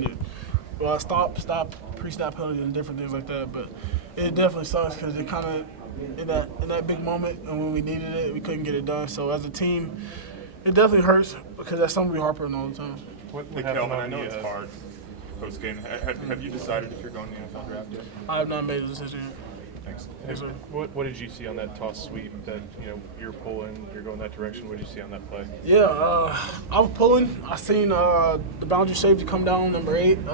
defended. Well, stop, pre-snap penalties and different things like that. But it definitely sucks because it kind of in that big moment and when we needed it, we couldn't get it done. So as a team, it definitely hurts because that's something we harp on all the time. Hey, Kelvin, I know it's hard post-game. Have you decided if you're going to the NFL draft yet? I have not made a decision yet. Thanks. Yes, sir. What did you see on that toss sweep that you're pulling, you're going that direction? What did you see on that play? Yeah, I was pulling. I seen the boundary safety come down number 8, and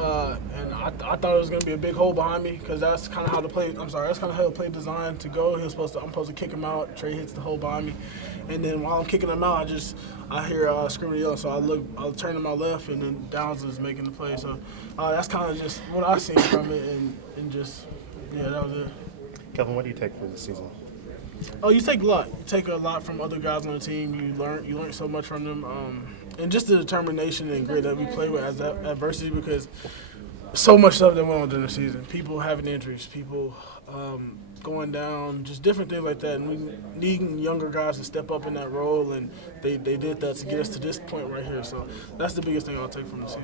I thought it was gonna be a big hole behind me because that's kind of how the play. That's kind of how the play designed to go. I'm supposed to kick him out. Trey hits the hole behind me, and then while I'm kicking him out, I hear screaming yelling. So I turn to my left, and then Downs is making the play. So that's kind of just what I seen from it, and just that was it. Kelvin, what do you take from this season? Oh, you take a lot. You take a lot from other guys on the team. You learn so much from them, and just the determination and grit that we play with as adversity because so much stuff that went on during the season. People having injuries, people going down, just different things like that. And we needing younger guys to step up in that role, and they did that to get us to this point right here. So that's the biggest thing I'll take from the season.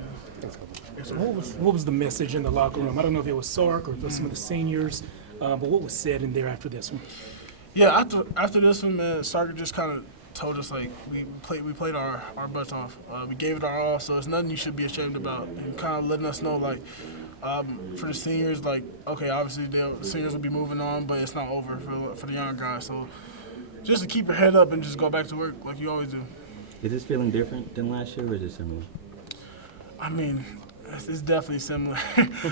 Yes, sir. What was the message in the locker room? I don't know if it was Sark or if it was some of the seniors, but what was said in there after this one? Yeah, after this one, man, Sark just kind of told us like we played our butts off. We gave it our all, so it's nothing you should be ashamed about, and kind of letting us know like for the seniors, like okay, obviously the seniors will be moving on, but it's not over for the younger guys. So just to keep your head up and just go back to work like you always do. Is this feeling different than last year, or is it similar? I mean, it's definitely similar.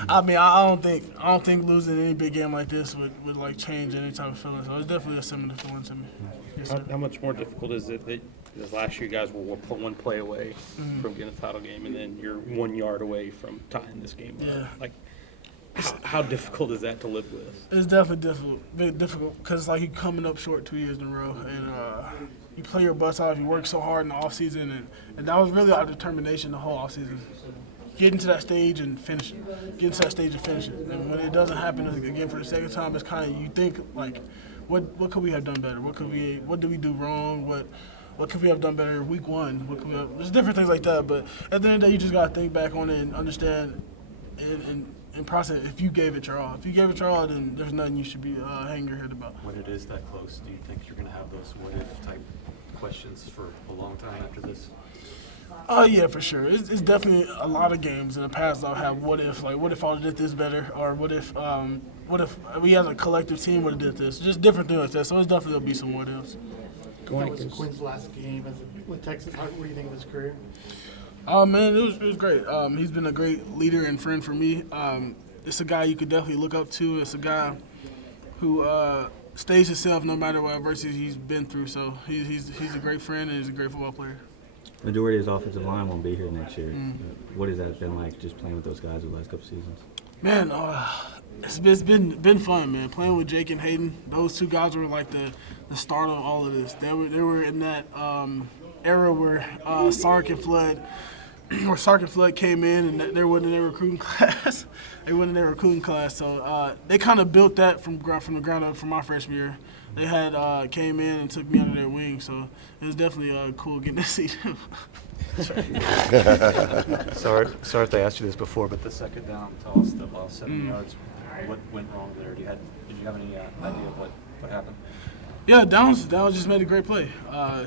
I mean, I don't think losing any big game like this would like change any type of feeling. So it's definitely a similar feeling to me. Yes, sir. How much more difficult is it that because last year you guys were one play away from getting a title game, and then you're 1 yard away from tying this game up? Yeah. Like, how difficult is that to live with? It's definitely difficult because it's like you're coming up short 2 years in a row, and you play your butts off. You work so hard in the off season, and that was really our determination the whole off season. Getting to that stage and finishing. Getting to that stage and finishing. And when it doesn't happen again for the second time, it's kind of you think like, what could we have done better? What did we do wrong? What could we have done better week 1? What could we have, there's different things like that. But at the end of the day, you just gotta think back on it and understand and process. If you gave it your all, then there's nothing you should be hanging your head about. When it is that close, do you think you're going to have those what-if type questions for a long time after this? Yeah, for sure. It's definitely a lot of games in the past I'll have what if I would have did this better, or what if we as a collective team would have did this. Just different things like that. So it's definitely gonna be some what ifs. That was Quinn's last game with Texas. What do you think of his career? Man, it was great. He's been a great leader and friend for me. It's a guy you could definitely look up to. It's a guy who stays himself no matter what adversity he's been through. So he's a great friend and he's a great football player. Majority of his offensive line won't be here next year. What has that been like, just playing with those guys the last couple seasons? Man, it's been fun, man. Playing with Jake and Hayden, those two guys were like the start of all of this. They were in that era where Sark and Flood came in, and they were in their recruiting class. So they kind of built that from the ground up from my freshman year. They had came in and took me under their wing, so it was definitely cool getting to see them. Sorry if they asked you this before, but the second down toss, the last 7 yards, what went wrong there? Did you have any idea of what happened? Yeah, Downs just made a great play.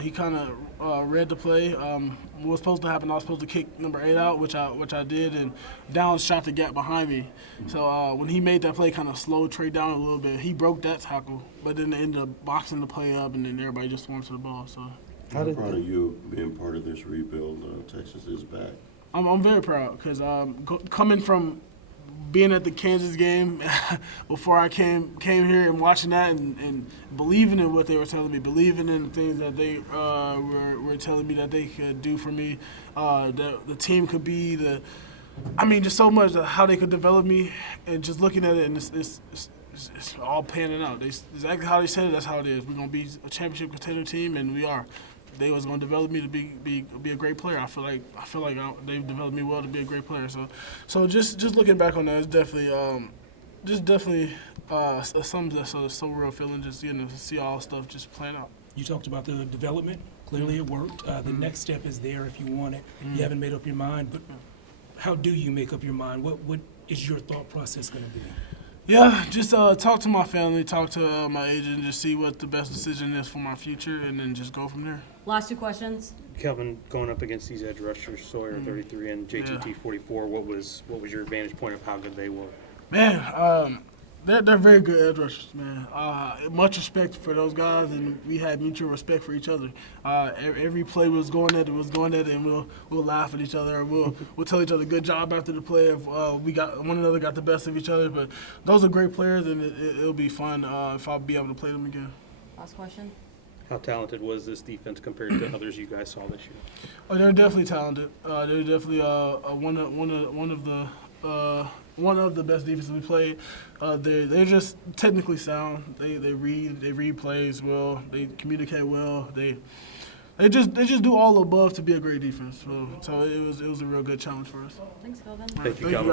He kind of read the play. What was supposed to happen, I was supposed to kick number 8 out, which I did, and Downs shot the gap behind me. So when he made that play, kind of slowed Trey down a little bit. He broke that tackle, but then they ended up boxing the play up, and then everybody just swarmed to the ball. So How proud of you being part of this rebuild? Texas is back. I'm very proud because coming from being at the Kansas game before I came here and watching that and believing in what they were telling me, believing in the things that they were telling me that they could do for me, that the team could be just so much of how they could develop me, and just looking at it, and it's all panning out. Exactly how they said it, that's how it is. We're going to be a championship contender team, and we are. They was going to develop me to be a great player. I feel like they've developed me well to be a great player. So just looking back on that, it's definitely something that's a so real feeling. Just to see all stuff just playing out. You talked about the development. Clearly it worked. The next step is there if you want it. You haven't made up your mind, but how do you make up your mind? What is your thought process going to be? Yeah, just talk to my family, talk to my agent, just see what the best decision is for my future, and then just go from there. Last 2 questions. Kelvin, going up against these edge rushers, Sawyer 33 and JTT 44, what was your advantage point of how good they were? Man, they're very good edge rushers, man. Much respect for those guys, and we had mutual respect for each other. Every play was going at it, and we'll laugh at each other. We'll tell each other good job after the play if we got one another got the best of each other. But those are great players, and it'll be fun if I'll be able to play them again. Last question. How talented was this defense compared to others you guys saw this year? Oh, they're definitely talented. They're definitely one of the best defenses we played. They're just technically sound. They read plays well. They communicate well. They just do all above to be a great defense. So it was a real good challenge for us. Thanks, Kelvin. Thank you, Kelvin.